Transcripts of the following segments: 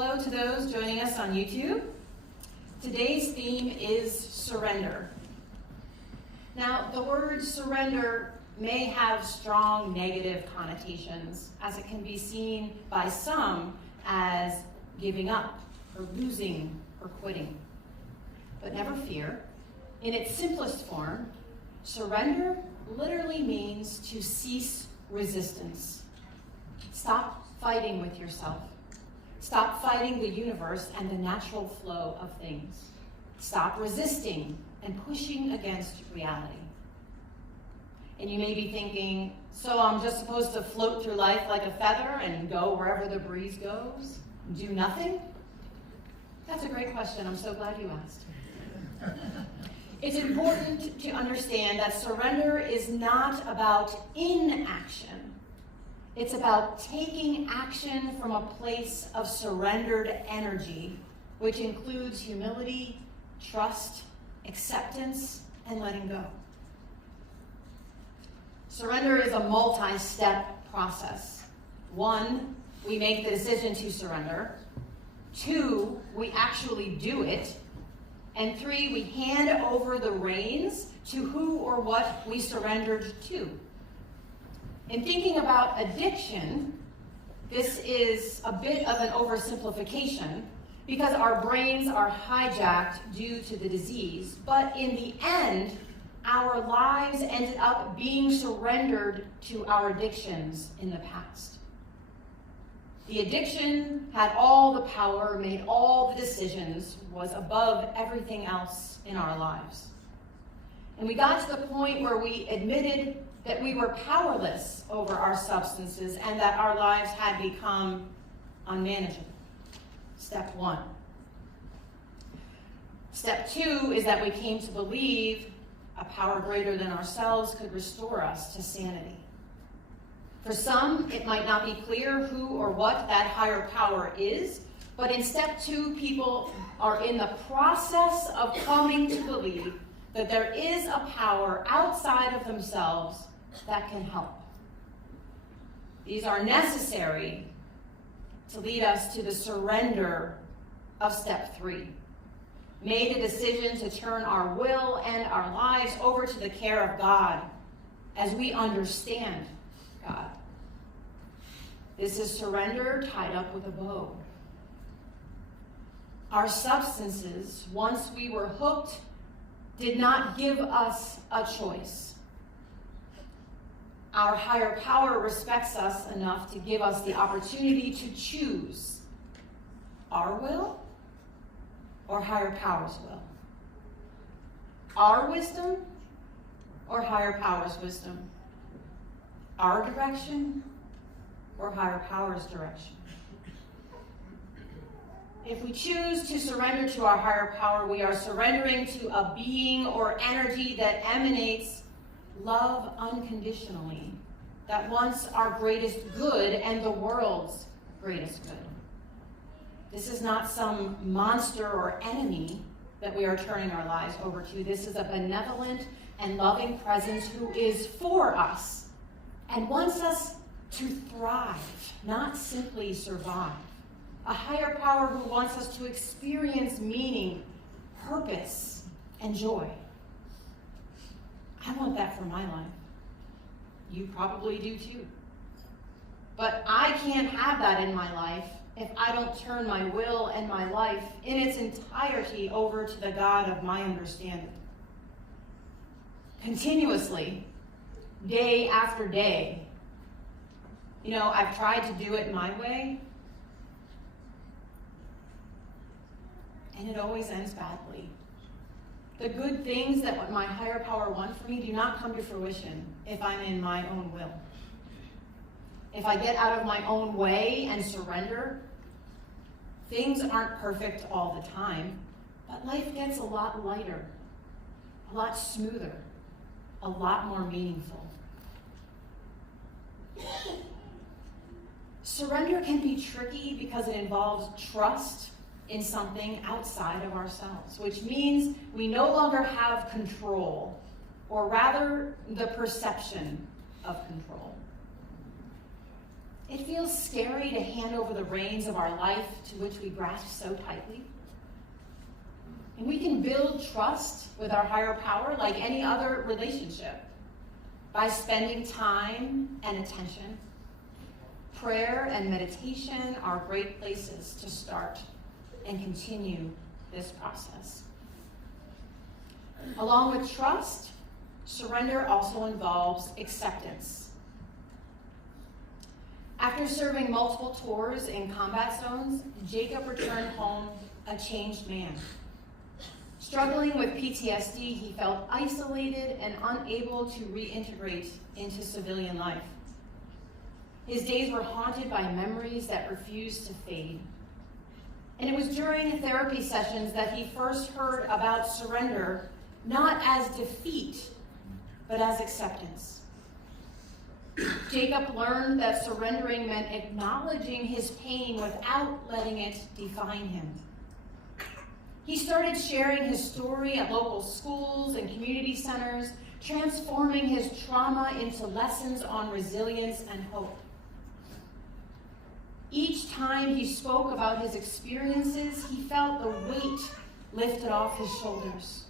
Hello to those joining us on YouTube. Today's theme is surrender. Now, the word surrender may have strong negative connotations, as it can be seen by some as giving up, or losing, or quitting. But never fear. In its simplest form, surrender literally means to cease resistance. Stop fighting with yourself. Stop fighting the universe and the natural flow of things. Stop resisting and pushing against reality. And you may be thinking, so I'm just supposed to float through life like a feather and go wherever the breeze goes? Do nothing? That's a great question. I'm so glad you asked. It's important to understand that surrender is not about inaction. It's about taking action from a place of surrendered energy, which includes humility, trust, acceptance, and letting go. Surrender is a multi-step process. 1, we make the decision to surrender. 2, we actually do it. And 3, we hand over the reins to who or what we surrendered to. In thinking about addiction, this is a bit of an oversimplification because our brains are hijacked due to the disease. But in the end, our lives ended up being surrendered to our addictions in the past. The addiction had all the power, made all the decisions, was above everything else in our lives. And we got to the point where we admitted that we were powerless over our substances and that our lives had become unmanageable. Step 1. Step 2 is that we came to believe a power greater than ourselves could restore us to sanity. For some, it might not be clear who or what that higher power is, but in step 2, people are in the process of coming to believe that there is a power outside of themselves that can help. These are necessary to lead us to the surrender of step 3. Made a decision to turn our will and our lives over to the care of God as we understand God. This is surrender tied up with a bow. Our substances, once we were hooked, did not give us a choice. Our higher power respects us enough to give us the opportunity to choose our will or higher power's will. Our wisdom or higher power's wisdom. Our direction or higher power's direction. If we choose to surrender to our higher power, we are surrendering to a being or energy that emanates love unconditionally, that wants our greatest good and the world's greatest good. This is not some monster or enemy that we are turning our lives over to. This is a benevolent and loving presence who is for us and wants us to thrive, not simply survive. A higher power who wants us to experience meaning, purpose, and joy. I want that for my life. You probably do too. But I can't have that in my life if I don't turn my will and my life in its entirety over to the God of my understanding. Continuously, day after day. You know, I've tried to do it my way, and it always ends badly. The good things that what my higher power wants for me do not come to fruition if I'm in my own will. If I get out of my own way and surrender, things aren't perfect all the time, but life gets a lot lighter, a lot smoother, a lot more meaningful. Surrender can be tricky because it involves trust in something outside of ourselves, which means we no longer have control, or rather the perception of control. It feels scary to hand over the reins of our life to which we grasp so tightly. And we can build trust with our higher power like any other relationship by spending time and attention. Prayer and meditation are great places to start and continue this process. Along with trust, surrender also involves acceptance. After serving multiple tours in combat zones, Jacob returned home a changed man. Struggling with PTSD, he felt isolated and unable to reintegrate into civilian life. His days were haunted by memories that refused to fade. And it was during therapy sessions that he first heard about surrender, not as defeat, but as acceptance. Jacob learned that surrendering meant acknowledging his pain without letting it define him. He started sharing his story at local schools and community centers, transforming his trauma into lessons on resilience and hope. Each time he spoke about his experiences, he felt the weight lifted off his shoulders.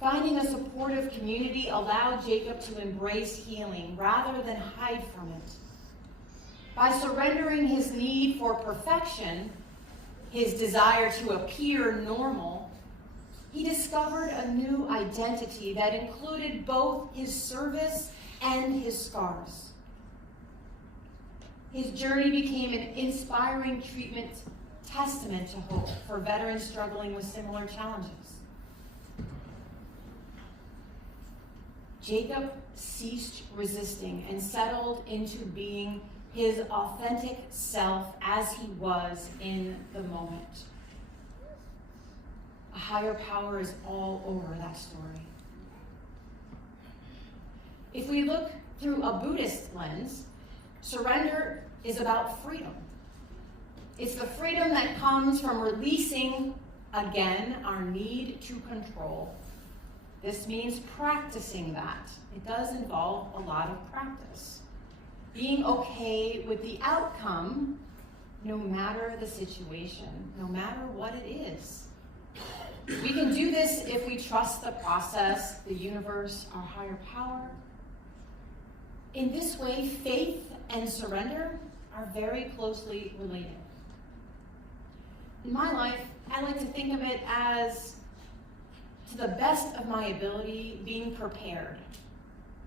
Finding a supportive community allowed Jacob to embrace healing rather than hide from it. By surrendering his need for perfection, his desire to appear normal, he discovered a new identity that included both his service and his scars. His journey became an inspiring treatment testament to hope for veterans struggling with similar challenges. Jacob ceased resisting and settled into being his authentic self as he was in the moment. A higher power is all over that story. If we look through a Buddhist lens, surrender is about freedom. It's the freedom that comes from releasing, again, our need to control. This means practicing that. It does involve a lot of practice. Being okay with the outcome, no matter the situation, no matter what it is. We can do this if we trust the process, the universe, our higher power. In this way, faith and surrender are very closely related. In my life, I like to think of it as, to the best of my ability, being prepared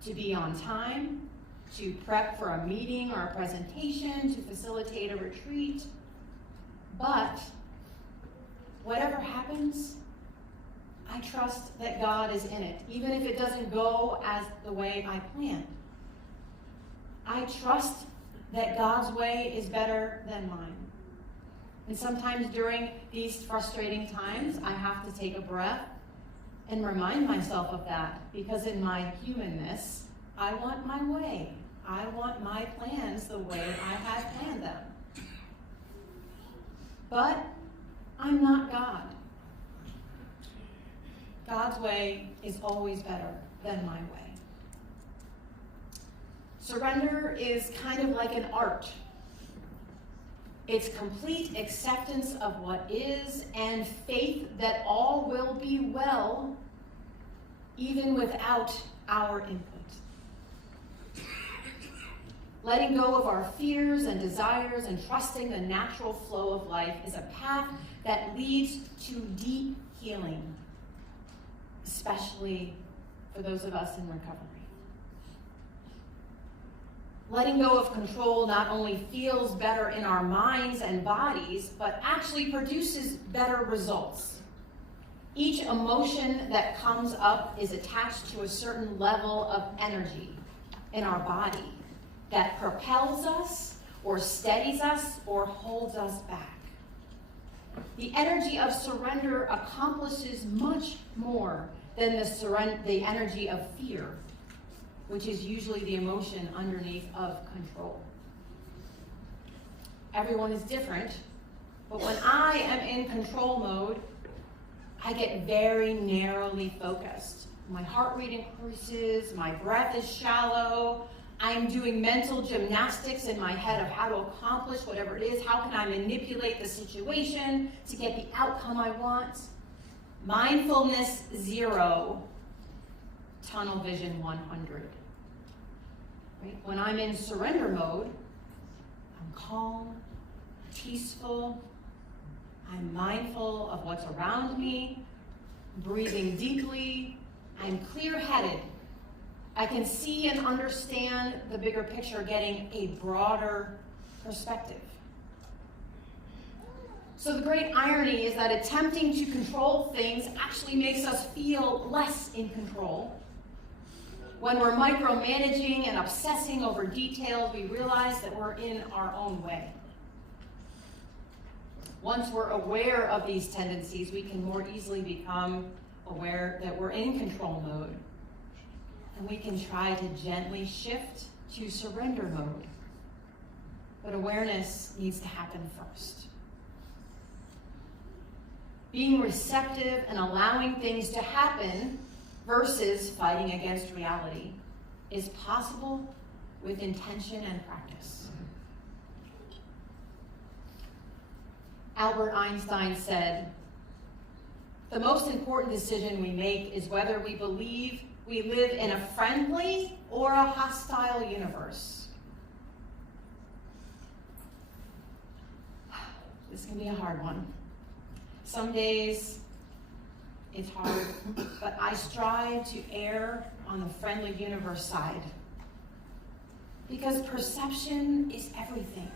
to be on time, to prep for a meeting or a presentation, to facilitate a retreat. But whatever happens, I trust that God is in it, even if it doesn't go as the way I planned. I trust that God's way is better than mine. And sometimes during these frustrating times, I have to take a breath and remind myself of that, because in my humanness, I want my way. I want my plans the way I had planned them. But I'm not God. God's way is always better than my way. Surrender is kind of like an art. It's complete acceptance of what is and faith that all will be well, even without our input. Letting go of our fears and desires and trusting the natural flow of life is a path that leads to deep healing, especially for those of us in recovery. Letting go of control not only feels better in our minds and bodies, but actually produces better results. Each emotion that comes up is attached to a certain level of energy in our body that propels us or steadies us or holds us back. The energy of surrender accomplishes much more than the energy of fear, which is usually the emotion underneath of control. Everyone is different, but when I am in control mode, I get very narrowly focused. My heart rate increases, my breath is shallow, I'm doing mental gymnastics in my head of how to accomplish whatever it is. How can I manipulate the situation to get the outcome I want? Mindfulness 0, tunnel vision 100. Right? When I'm in surrender mode, I'm calm, peaceful, I'm mindful of what's around me, breathing deeply, I'm clear-headed. I can see and understand the bigger picture, getting a broader perspective. So the great irony is that attempting to control things actually makes us feel less in control. When we're micromanaging and obsessing over details, we realize that we're in our own way. Once we're aware of these tendencies, we can more easily become aware that we're in control mode. And we can try to gently shift to surrender mode. But awareness needs to happen first. Being receptive and allowing things to happen versus fighting against reality is possible with intention and practice. Albert Einstein said, "The most important decision we make is whether we believe we live in a friendly or a hostile universe." This can be a hard one. Some days it's hard, but I strive to err on the friendly universe side. Because perception is everything.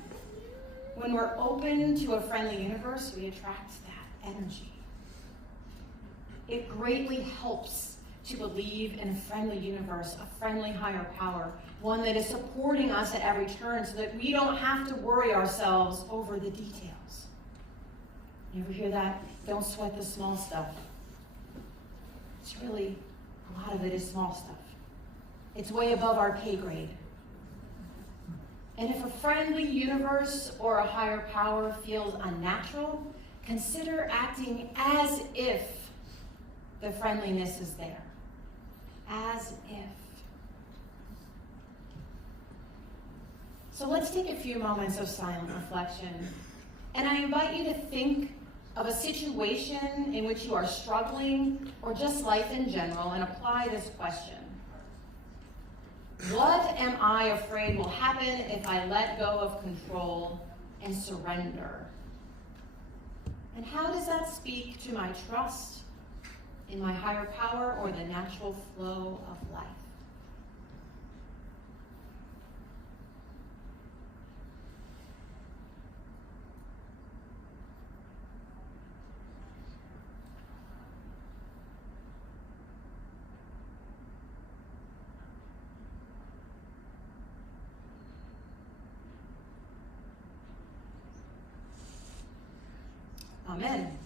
When we're open to a friendly universe, we attract that energy. It greatly helps to believe in a friendly universe, a friendly higher power, one that is supporting us at every turn so that we don't have to worry ourselves over the details. You ever hear that? Don't sweat the small stuff. It's really, a lot of it is small stuff. It's way above our pay grade. And if a friendly universe or a higher power feels unnatural, consider acting as if the friendliness is there. As if. So let's take a few moments of silent reflection. And I invite you to think of a situation in which you are struggling, or just life in general, and apply this question. What am I afraid will happen if I let go of control and surrender? And how does that speak to my trust in my higher power or the natural flow of life? Amen.